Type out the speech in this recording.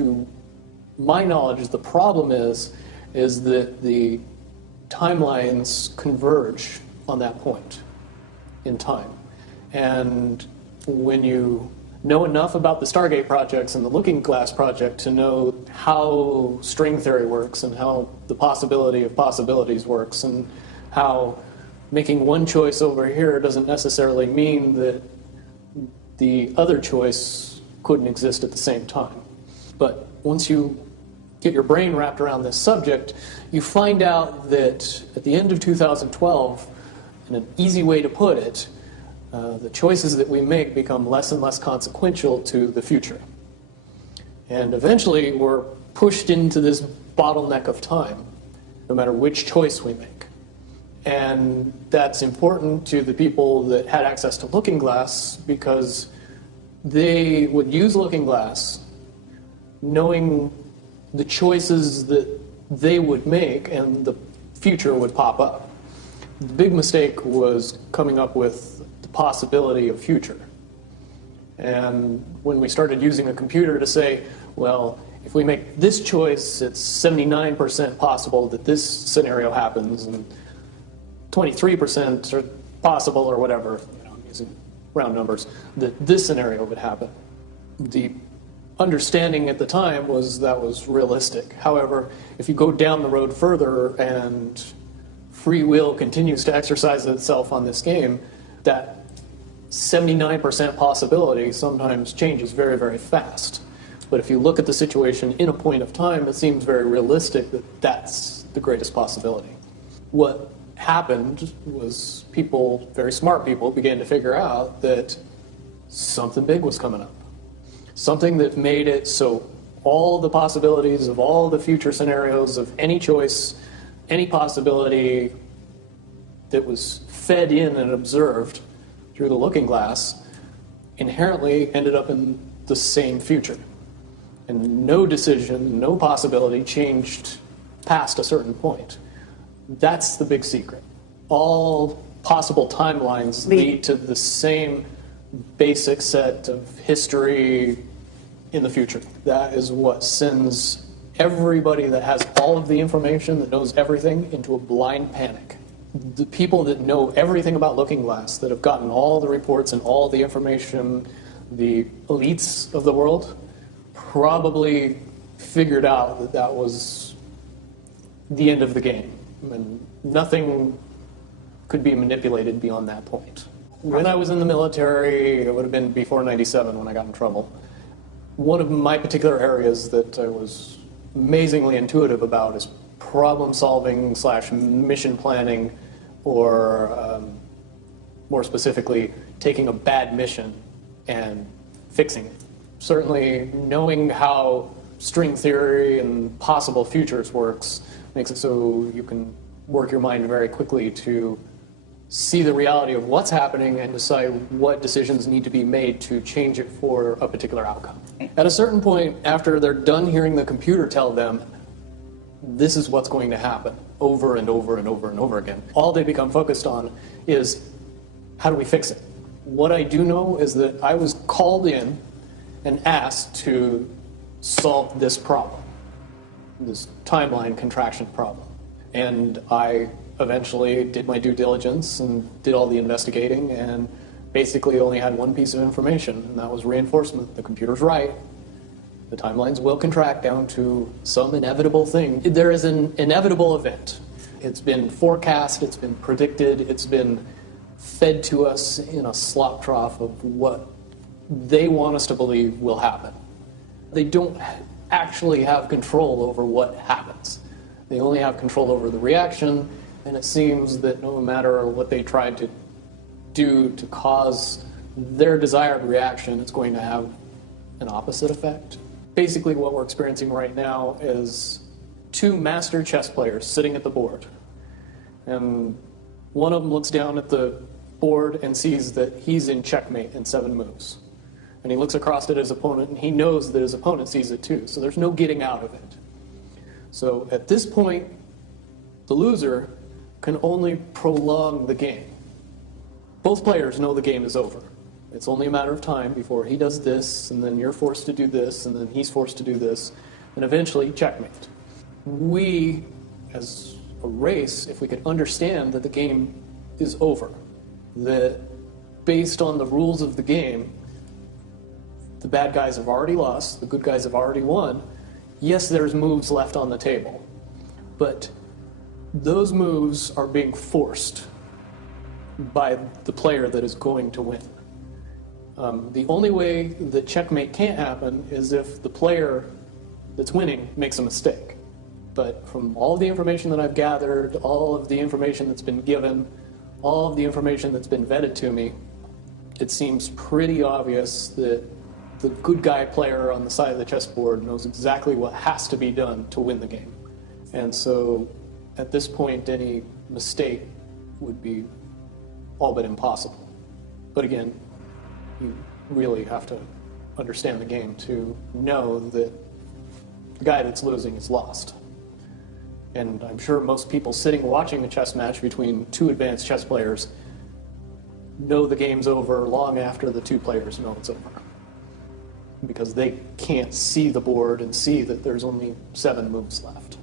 to my knowledge, the problem is that the timelines converge on that point in time. And when you know enough about the Stargate projects and the Looking Glass project to know how string theory works and how the possibility of possibilities works and how making one choice over here doesn't necessarily mean that the other choice couldn't exist at the same time. But once you get your brain wrapped around this subject, you find out that at the end of 2012, in an easy way to put it, the choices that we make become less and less consequential to the future. And eventually we're pushed into this bottleneck of time, no matter which choice we make. And that's important to the people that had access to Looking Glass because they would use Looking Glass knowing the choices that they would make and the future would pop up. The big mistake was coming up with the possibility of future. And when we started using a computer to say, well, if we make this choice, it's 79% possible that this scenario happens, and 23% are possible, or whatever, I'm using round numbers, that this scenario would happen. The understanding at the time was that was realistic. However, if you go down the road further and free will continues to exercise itself on this game, that 79% possibility sometimes changes very, very fast. But if you look at the situation in a point of time, it seems very realistic that that's the greatest possibility. What happened was people, very smart people, began to figure out that something big was coming up. Something that made it so all the possibilities of all the future scenarios of any choice, any possibility that was fed in and observed through the Looking Glass inherently ended up in the same future. And no decision, no possibility changed past a certain point. That's the big secret. All possible timelines lead to the same basic set of history in the future. That is what sends everybody that has all of the information, that knows everything, into a blind panic. The people that know everything about Looking Glass, that have gotten all the reports and all the information, the elites of the world, probably figured out that that was the end of the game. And nothing could be manipulated beyond that point. When I was in the military, it would have been before '97 when I got in trouble. One of my particular areas that I was amazingly intuitive about is problem solving / mission planning, or more specifically, taking a bad mission and fixing it. Certainly knowing how string theory and possible futures works makes it so you can work your mind very quickly to see the reality of what's happening and decide what decisions need to be made to change it for a particular outcome. At a certain point, after they're done hearing the computer tell them, this is what's going to happen over and over and over and over again, all they become focused on is, how do we fix it? What I do know is that I was called in and asked to solve this problem, this timeline contraction problem. And I eventually did my due diligence and did all the investigating and basically only had one piece of information, and that was reinforcement. The computer's right. The timelines will contract down to some inevitable thing. There is an inevitable event. It's been forecast, it's been predicted, it's been fed to us in a slop trough of what they want us to believe will happen. They don't actually have control over what happens. They only have control over the reaction, and it seems that no matter what they try to do to cause their desired reaction, it's going to have an opposite effect. Basically what we're experiencing right now is two master chess players sitting at the board. And one of them looks down at the board and sees that he's in checkmate in 7 moves. And he looks across at his opponent, and he knows that his opponent sees it too, so there's no getting out of it. So at this point, the loser can only prolong the game. Both players know the game is over. It's only a matter of time before he does this, and then you're forced to do this, and then he's forced to do this, and eventually checkmate. We, as a race, if we could understand that the game is over, that based on the rules of the game, the bad guys have already lost, the good guys have already won. Yes, there's moves left on the table, but those moves are being forced by the player that is going to win. The only way that checkmate can't happen is if the player that's winning makes a mistake. But from all the information that I've gathered, all of the information that's been given, all of the information that's been vetted to me, it seems pretty obvious that the good guy player on the side of the chessboard knows exactly what has to be done to win the game. And so at this point, any mistake would be all but impossible. But again, you really have to understand the game to know that the guy that's losing is lost. And I'm sure most people sitting watching a chess match between two advanced chess players know the game's over long after the two players know it's over, because they can't see the board and see that there's only 7 moves left.